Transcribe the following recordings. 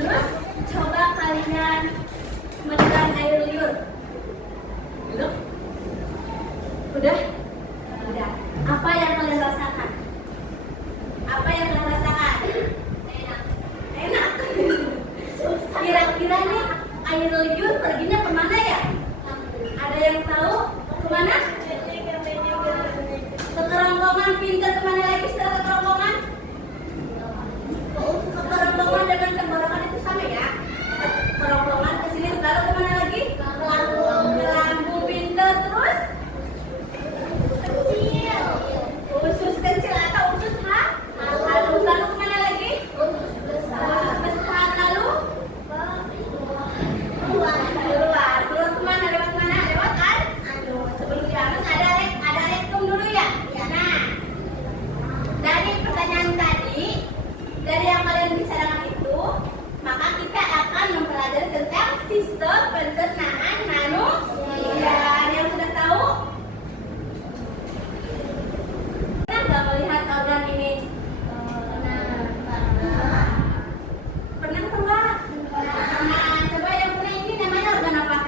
Terus coba kalian menelan air liur. Belum? Udah? Udah. Apa yang kalian rasakan? Apa yang kalian rasakan? Enak. Enak. Kira-kira nih air liur perginya kemana ya? Ada yang tahu kemana? Ke kerongkongan. Pintar kemana lagi setelah ke kerongkongan? Ke kerongkongan dengan tenggorokan itu sama ya? Kerongkongan ke sini lalu kemana lagi? Ke lambung. Pintar. Terus kecil. Usus kecil atau usus halus. Lalu kemana lagi? Usus besar. Lalu keluar kemana? Lewat mana? Lewat sebelum di anus ada rektum dulu ya. Nah, dari pertanyaan tadi, dari yang kalian bicarakan itu, maka kita akan mempelajari tentang sistem pencernaan manusia. Yang sudah tahu? Pernah nggak melihat organ ini? Pernah atau enggak? Nah, coba yang punya ini namanya organ apa?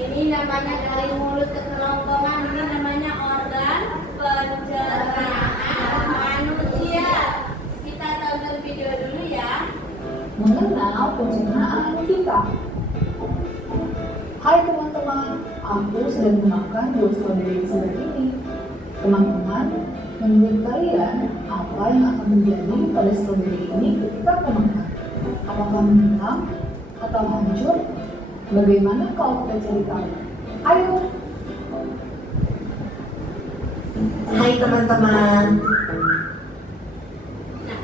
Ini namanya dari mulut ke kerongkongan. Ini namanya organ pencernaan manusia. Kita tonton video dulu ya. Mengenal pencernaan kita. Hai teman-teman, aku sedang memakan buah stroberi segar ini. Teman-teman, menurut kalian apa yang akan terjadi pada stroberi ini ketika memakan? Apakah menghilang atau hancur? Bagaimana kalau kita cari tahu? Ayo! Hai teman-teman. Nah,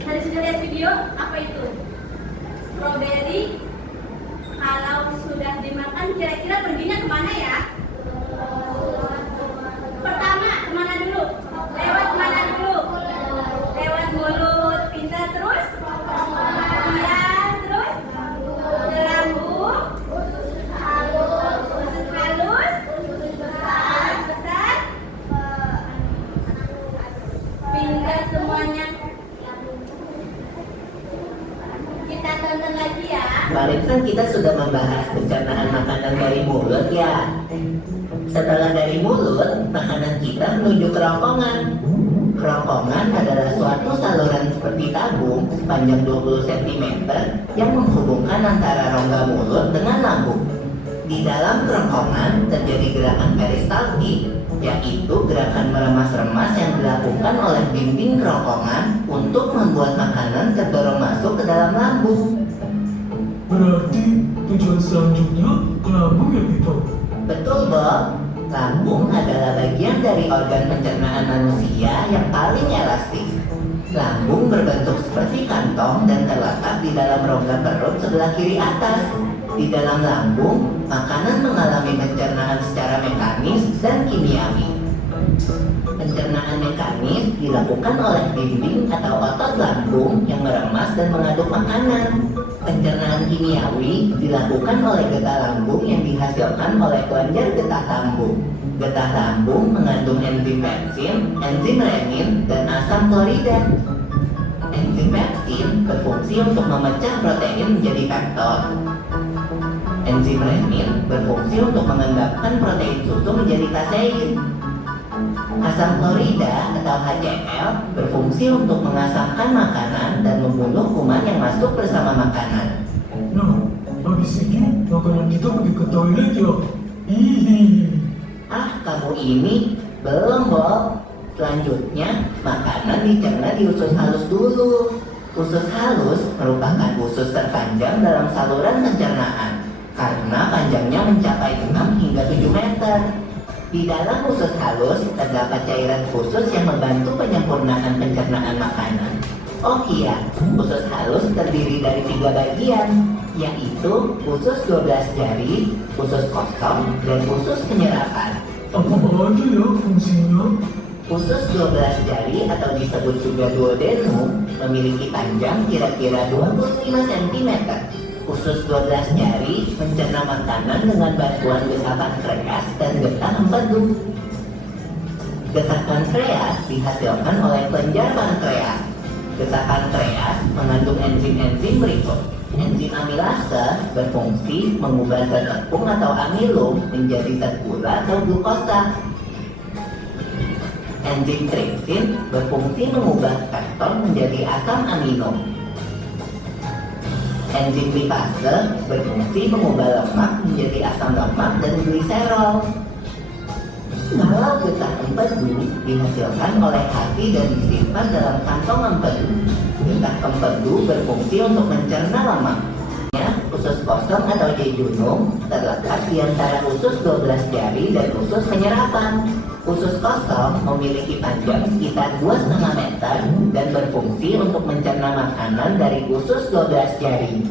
tadi sudah lihat video apa itu? Stroberi kalau sudah dimakan kira-kira perginya kemana ya? Pertama kemana dulu? Lewat mana dulu? Lewat mulut. Pintar. Terus? Iya. Terus? Ke lambung. Usus halus. Besar. Pintar semuanya. Kita tonton lagi ya. Kemarin kan kita sudah membahas pencernaan makanan dari mulut ya. Setelah dari mulut, makanan kita menuju kerongkongan. Kerongkongan adalah suatu saluran seperti tabung sepanjang 20 cm yang menghubungkan antara rongga mulut dengan lambung. Di dalam kerongkongan terjadi gerakan peristaltik, yaitu gerakan meremas-remas yang dilakukan oleh dinding kerongkongan untuk membuat makanan terdorong masuk ke dalam lambung. Berarti tujuan selanjutnya ke lambung ya, Pito? Betul, Bob. Lambung adalah bagian dari organ pencernaan manusia yang paling elastis. Lambung berbentuk seperti kantong dan terletak di dalam rongga perut sebelah kiri atas. Di dalam lambung, makanan mengalami pencernaan secara mekanis dan kimiawi. Pencernaan mekanis dilakukan oleh dinding atau otot lambung yang meremas dan mengaduk makanan. Pencernaan kimiawi dilakukan oleh getah lambung yang dihasilkan oleh kelenjar getah lambung. Getah lambung mengandung enzim pepsin, enzim renin, dan asam klorida. Enzim pepsin berfungsi untuk memecah protein menjadi peptid. Enzim renin berfungsi untuk mengendapkan protein susu menjadi kasein. Asam klorida atau HCl berfungsi untuk mengasamkan makanan dan membunuh kuman yang masuk bersama makanan. Nah, habis ini makanan kita pergi ke toilet ya? Hihi. Kamu ini belum, Bob. Selanjutnya, makanan dicerna di usus halus dulu. Usus halus merupakan usus terpanjang dalam saluran pencernaan karena panjangnya mencapai 6 hingga 7 meter. Di dalam usus halus terdapat cairan khusus yang membantu penyempurnaan pencernaan makanan. Oh iya, usus halus terdiri dari 3 bagian, yaitu usus 12 jari, usus kosong, dan usus penyerapan. Apa aja ya fungsinya? Usus 12 jari atau disebut juga duodenum memiliki panjang kira-kira 25 cm. Usus 12 jari mencerna makanan dengan bantuan getah pankreas dan getah empedu. Getah pankreas dihasilkan oleh kelenjar pankreas. Getah pankreas mengandung enzim-enzim berikut. Enzim amilase berfungsi mengubah zat tepung atau amilum menjadi zat gula atau glukosa. Enzim tripsin berfungsi mengubah keton menjadi asam amino. Enzim lipase berfungsi mengubah lemak menjadi asam lemak dan gliserol. Kalau getah empedu dihasilkan oleh hati dan disimpan dalam kantong empedu, getah empedu berfungsi untuk mencerna lemak. Usus kosong atau jejunum terletak di antara usus 12 jari dan usus penyerapan. Usus kosong memiliki panjang sekitar 2,5 meter dan berfungsi untuk mencerna makanan dari usus 12 jari.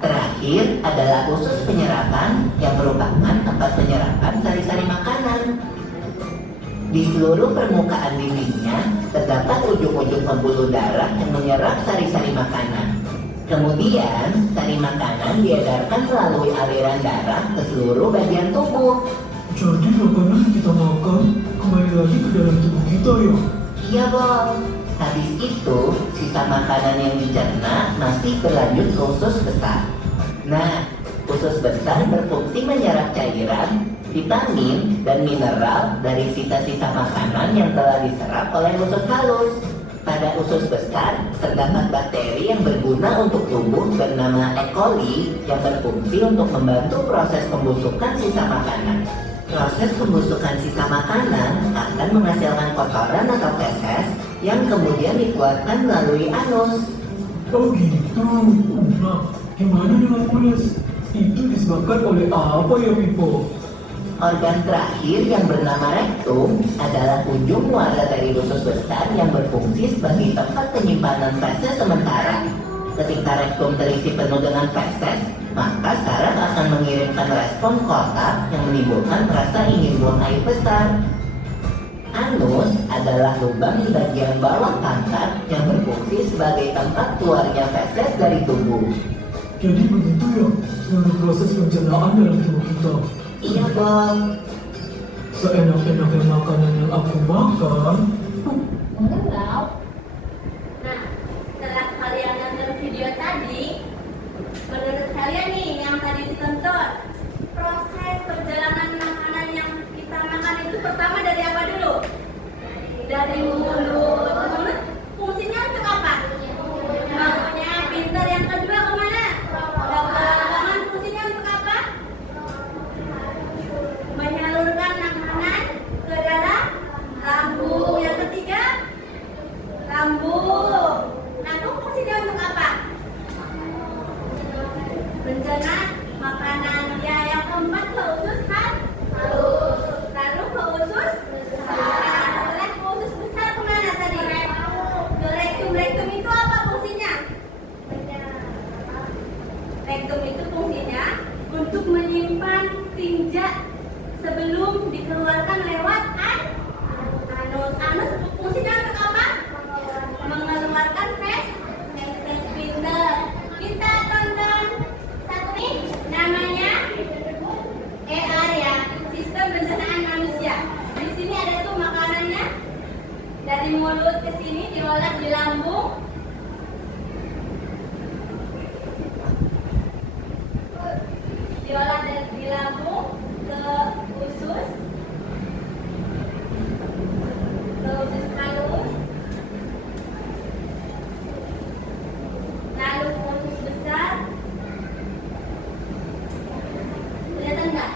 Terakhir adalah usus penyerapan yang merupakan tempat penyerapan sari-sari makanan. Di seluruh permukaan dindingnya terdapat ujung-ujung pembuluh darah yang menyerap sari-sari makanan. Kemudian, sari makanan diedarkan melalui aliran darah ke seluruh bagian tubuh. Jadi makanan yang kita makan kembali lagi ke dalam tubuh kita ya? Iya, Bang. Habis itu, sisa makanan yang dicerna masih berlanjut ke usus besar. Nah, usus besar berfungsi menyerap cairan, vitamin, dan mineral dari sisa-sisa makanan yang telah diserap oleh usus halus. Pada usus besar, terdapat bakteri yang berguna untuk tubuh bernama E. coli yang berfungsi untuk membantu proses pembusukan sisa makanan. Proses pembusukan sisa makanan akan menghasilkan kotoran atau feses yang kemudian dikeluarkan melalui anus. Oh gitu. Nah, gimana dengan ules? Itu disebabkan oleh apa ya, Pipo? Organ terakhir yang bernama rektum adalah ujung muara dari usus besar yang berfungsi sebagai tempat penyimpanan feses sementara. Ketika rektum terisi penuh dengan feses, maka saraf akan mengirimkan respon kotak yang menimbulkan rasa ingin buang air besar. Anus adalah lubang di bagian bawah pantat yang berfungsi sebagai tempat keluarnya feses dari tubuh. Jadi begitu ya, seluruh proses pencernaan dalam tubuh kita. Iya, Bang. Seenak-enaknya makanan yang aku makan, Mengenal Nah, setelah kalian nonton video tadi, menurut kalian nih yang tadi ditonton, proses perjalanan makanan yang kita makan itu pertama dari apa dulu? Dari mulut. Mulut fungsinya untuk apa? Makanya pintar. Yang kedua kemana? Tangan fungsinya untuk apa? Menyalurkan makanan ke dalam lambung. Yang ketiga, lambung. Lambung fungsinya untuk apa? Mencerna makanan. Ya, yang keempat ke usus halus. Lalu ke usus besar. Setelah ke usus besar kemana tadi? Ke rektum. Rektum itu apa fungsinya? Rektum itu fungsinya untuk menyimpan tinja sebelum dikeluarkan lewat anus. Anus fungsinya untuk apa? Mengeluarkan feses. Pinter. Kita tonton satu nih, namanya ER ya, sistem pencernaan manusia. Di sini ada tuh makanannya, dari mulut ke sini diolah di lambung. Diolah dari lambung ke usus halus, lalu ke usus besar. Kelihatan nggak?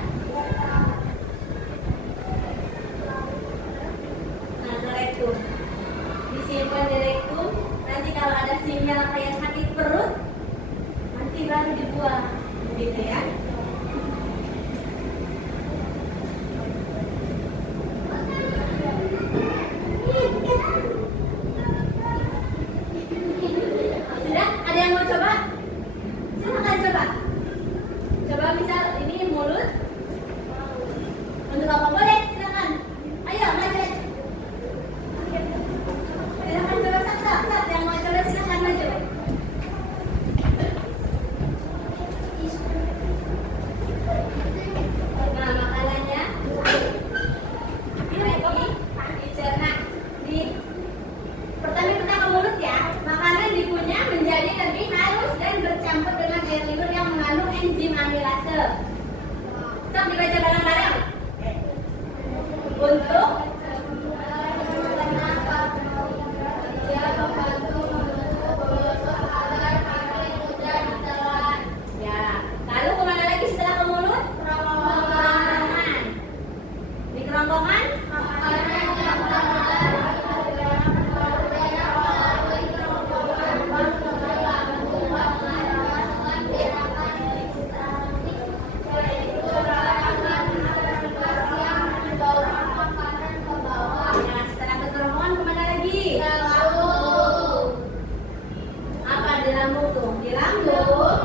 Nah, ke rektum. Disimpan di rektum. Nanti kalau ada sinyal kayak sakit perut, nanti baru dibuang, gitu ya. Sudah? Ada yang mau coba? Silakan coba. Coba misal ini mulut. Untuk apa boleh? Silakan. Ayo maju. Silakan coba sat. Yang mau coba silakan maju. di lambung tuh? Di lambung.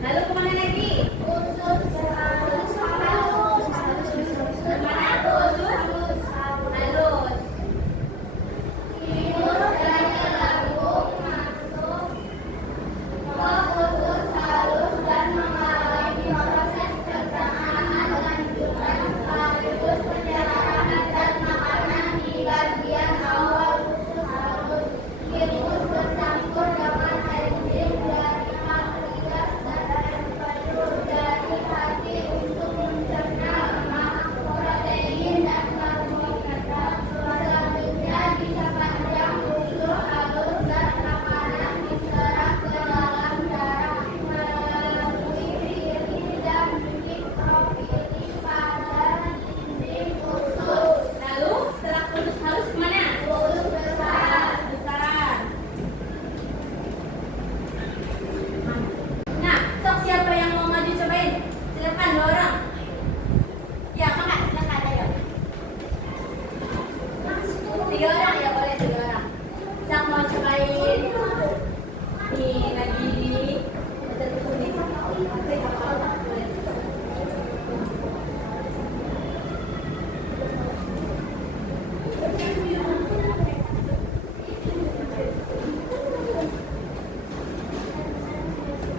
Lalu kemana lagi? Kemana? Usus halus. Lalu setelah usus halus kemana? Besar. Nah, sok siapa yang mau maju cobain? Silakan dorong. Ya, kakak silakan ayo. 3 orang ya boleh 3 orang. Sok mau cobain? Nih lagi betul nih. Oke, boleh.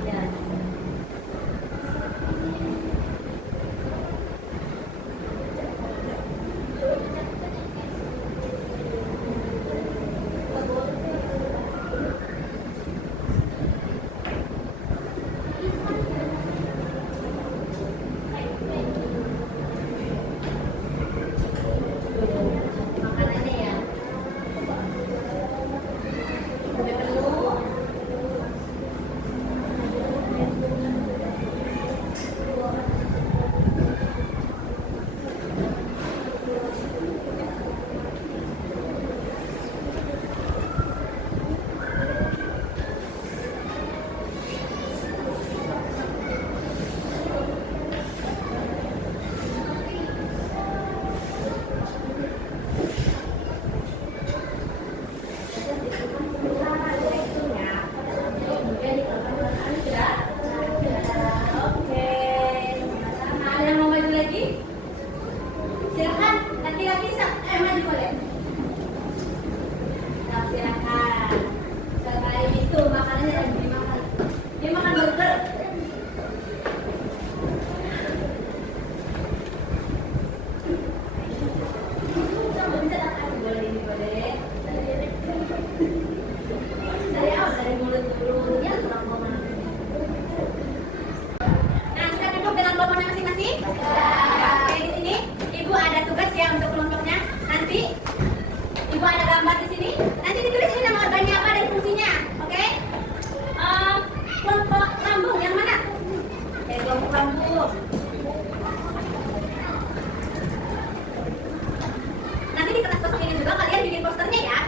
Ya. Makanannya ya. Udah penuh. Oke. Ada yang mau maju lagi? Silakan, laki-laki maju boleh. Nah, silakan. Sekali itu makanannya dan dimakan. Dia makan burger. Boleh ini boleh. Dari awal dari mulut dulu ya kurang koma. Nah, sudah duduk dengan kelompoknya masing-masing? Oke, di sini Ibu ada tugas ya untuk kelompoknya. Nanti Ibu ada gambar di sini. Nanti ditulis ini nama organnya apa dan fungsinya. Oke? Kelompok lambung yang mana? Oke, kelompok lambung. Nanti di kertas kosong ini juga kalian bikin posternya ya.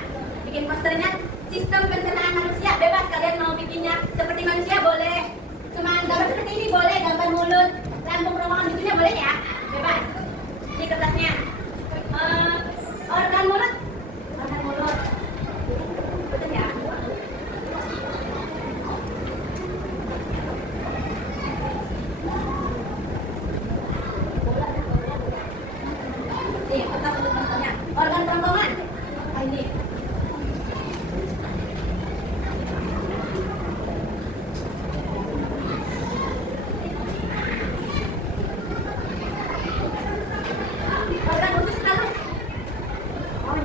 Bikin posternya sistem pencernaan manusia. Bebas kalian mau bikinnya seperti manusia boleh. Cuma gambar seperti ini boleh, gambar mulut, lambung, kerongkongan gitunya boleh ya. Bebas. Di kertasnya. Organ mulut. Organ mulut. Betul ya. Nih, kertas untuk posternya. Organ kerongkongan. Ini. Organ usus halus. Oh,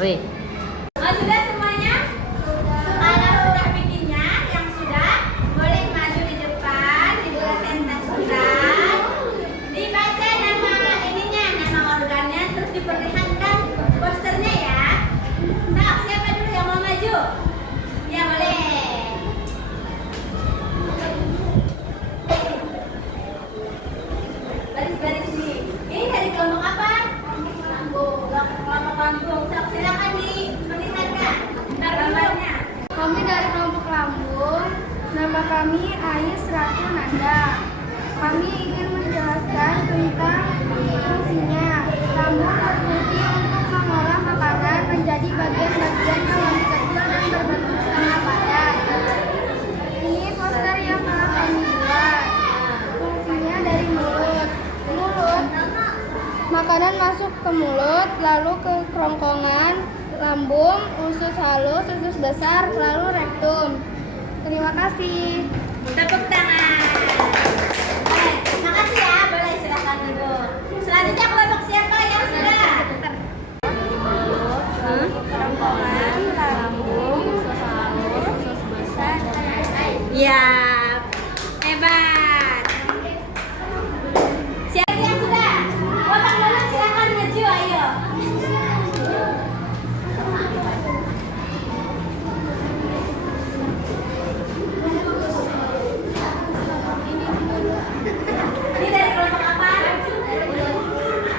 Wih. Oh, sudah semuanya? Kalau sudah bikinnya, yang sudah boleh maju di depan, dipresentasikan, dibaca nama ininya, nama organnya, terus diperlihatkan posternya ya. Nah, siapa dulu yang mau maju? Ya boleh. Baris-baris nih. Ini dari kelompok apa? Kelompok Lampung. Silakan diperlihatkan gambarnya. Kami dari kelompok Lambung. Nama kami Ais Ratu Nanda. Kami ingin menjelaskan tentang fungsinya. Lambung berfungsi untuk mengolah makanan menjadi bagian-bagian yang lebih kecil dan berbentuk setengah padat. Ini poster yang telah kami buat. Fungsinya dari mulut. Makanan masuk ke mulut, lalu ke kerongkongan, lambung, usus halus, usus besar, lalu rektum. Terima kasih. Tepuk tangan. Boleh, makasih ya. Boleh, silakan duduk. Selanjutnya kelompok siapa yang sudah? Kerongkongan, lambung, usus halus, usus besar, Ya, hebat. Siapa yang sudah? Kelompok mulut silakan maju, ayo. Ini dari kelompok apa?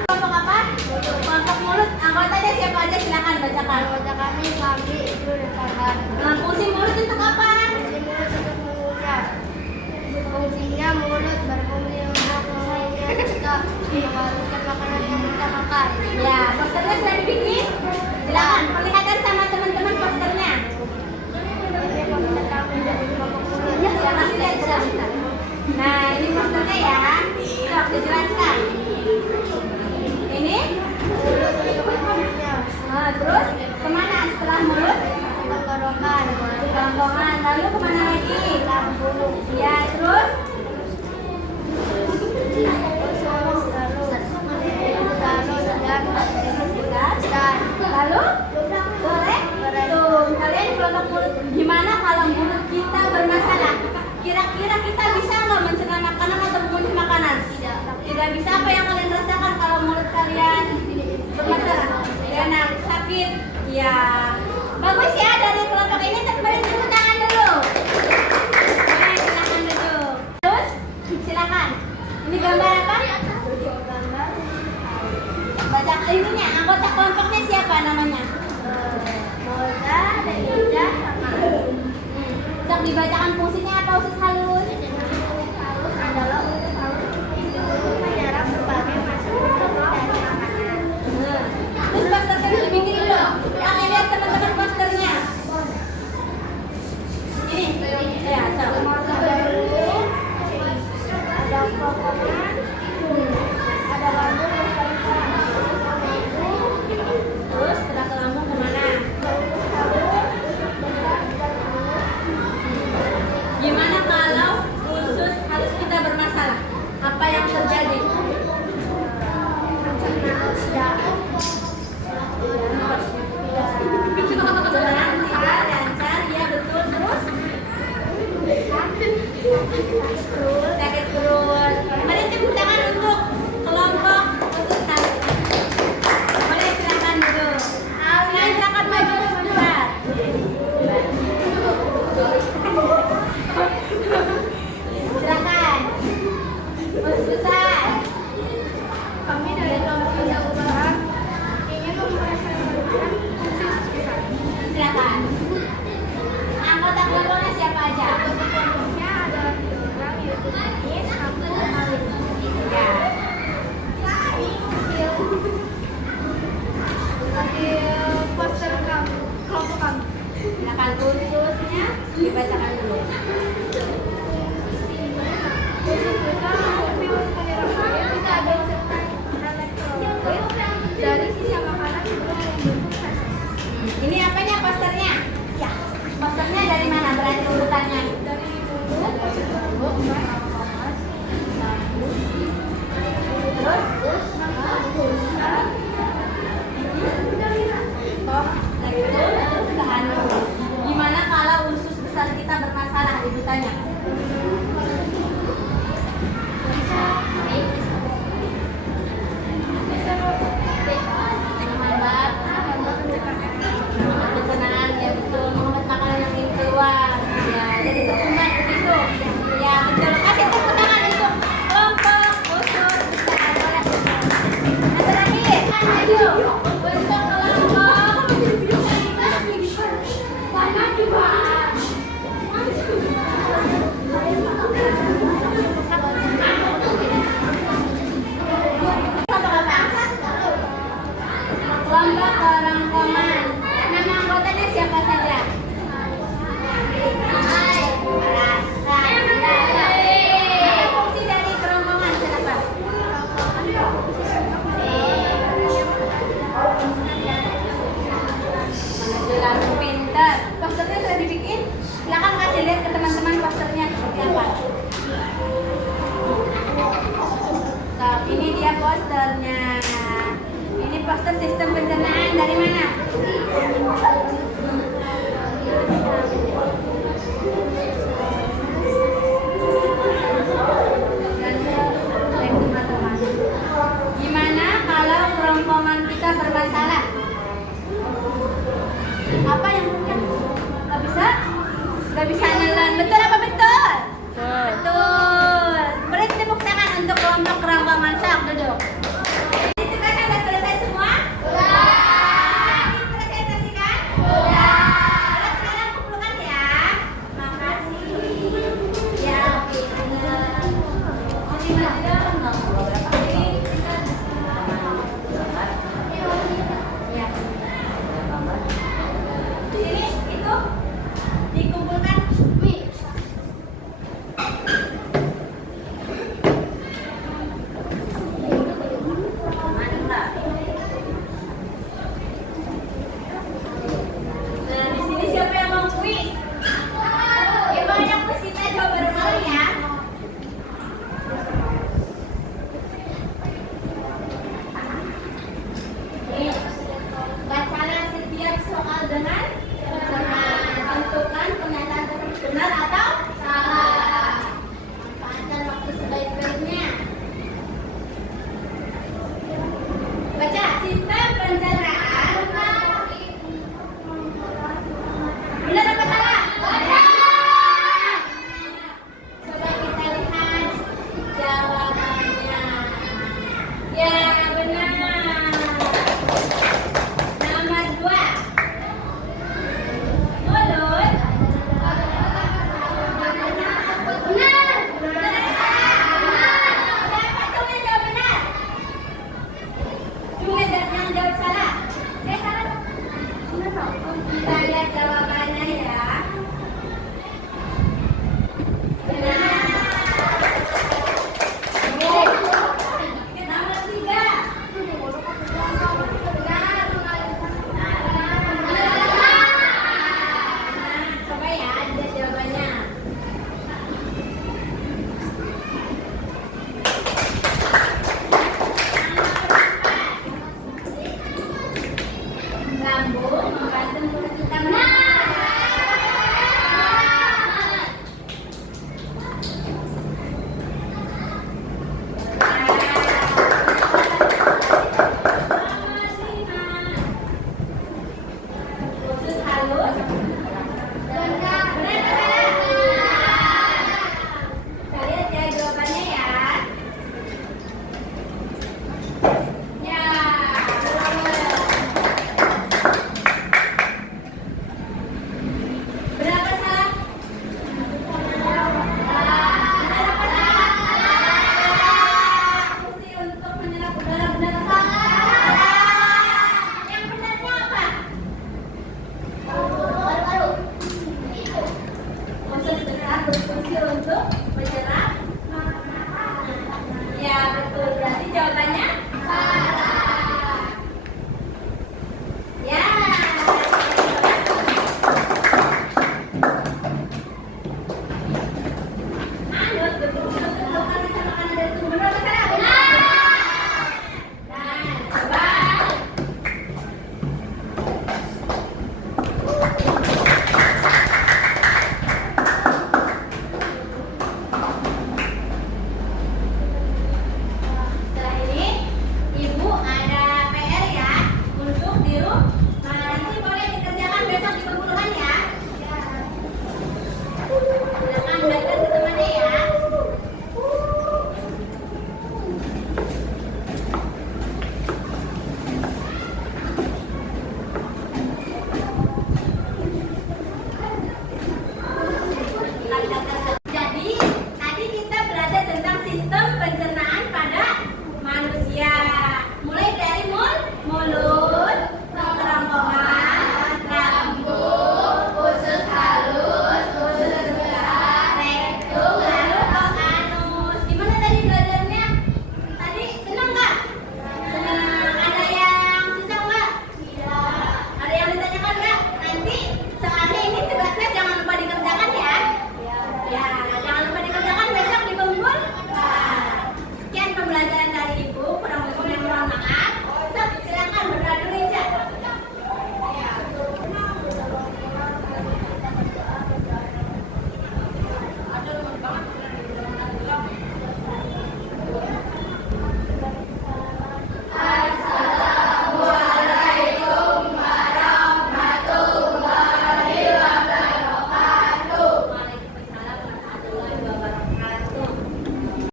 Kelompok apa? Kelompok mulut. Anggotanya siapa aja silakan bacakan. Anggota kami Ibu dan Kakak. Fungsi mulut untuk apa? Fungsi mulut untuk mengunyah. Fungsinya mulut berfungsi untuk mengunyah juga menghaluskan makanan yang kita makan. Ya, posternya sudah dibikin. Silakan perlihatkan sama teman-teman posternya. Ini poster kami dari kelompok mulut. Ya, kasih lihat sudah. Nah, ini posternya ya. Sok dijelaskan. Ini? Mulut untuk mengunyah. Nah, terus kemana setelah mulut? Tenggorokan. Kerongkongan. Lalu kemana lagi? Lambung. Ya, terus? Lalu? Boleh? Tuh, kalian di kelompok mulut. Gimana kalau mulut kita bermasalah? Kira-kira kita bisa nggak mencerna makanan atau mengunyah makanan? Tidak bisa. Apa yang kalian rasakan kalau mulut kalian bermasalah? Tidak enak, sakit? Ya. Bagus ya dari kelompok ini. Beri tepuk tangan dulu. Boleh, silakan duduk. Terus, silakan. Ini gambar apa? Baca ininya, anggota kelompoknya siapa namanya? Moza dan Ija sama Sok dibacakan fungsinya apa usus halus? halus adalah usus halus itu menyerap berbagai macam protein dari makanan. Terus posternya dibikin dulu. Oke, lihat teman-teman posternya. Ini, ya, sok. Moza dahulu ada kerongkongan, ada lambung besar. Terus setelah ke lambung kemana? Gimana kalau usus halus kita bermasalah? Apa yang terjadi? Lancar, ya betul. Terus? Sakit perut. Mari tepuk tangan untuk kelompok usus halus. Boleh silakan duduk. Silakan maju sebentar. Silakan. Usus besar. Kami dari kelompok usaha ingin mempresentasikan fungsi usus besar. Silakan. Anggota kelompoknya siapa aja? Kelompoknya ada orang yaitu Anies, Lambung, Alim. Ya. Hasil poster kami, kelompok kami. Silakan ususnya dibacakan dulu. Usus besar berfungsi untuk menyerap air jika ada unsur elektrolit dari sisa makanan sebelum membentuk feses. Ini apanya posternya? Ya. Posternya dari mana? Berarti urutannya. Dari mulut, lambung, nafas, lambung, Terus? usus, kelompok kerongkongan. Nama anggotanya siapa saja? Apa fungsi dari kerongkongan? Silakan. Langsung pintar. Posternya sudah dibikin? Silakan kasih lihat ke teman-teman posternya seperti apa. Nah, ini dia posternya. Ini poster sistem pencernaan dari mana? Gimana kalau kerongkongan kita bermasalah? Apa yang punya? Gak bisa? Gak bisa nelan. Betul apa betul? Betul. Beri tepuk tangan untuk kelompok kerongkongan. Sok duduk. Ini tugasnya sudah selesai semua? Sudah. Dipresentasikan? Sudah. Kalau sekarang kumpulkan ya. Makasih. Ya, pinter. Sini maju dong. Mau berapa kali? Ya. Sini itu dikumpulkan. Nah, di sini siapa yang mau kuis? Ya banyak kuis kita coba bareng-bareng ya. Nih, bacalah setiap soal dengan cermat. Tentukan pernyataan tersebut benar atau salah. Manfaatkan waktu sebaik-baiknya. Baca sistem pencernaan. Benar apa salah? Benar. Coba kita lihat jawabannya. Ya, benar. Nomor 2. Mulut. Benar. Benar apa salah? Benar. Siapa tuh yang jawab benar? Cuma yang jawab salah. Salah. Kita lihat jawabannya ya. Benar. Nomor 3. Coba ya, ada jawabannya. Lambung membantu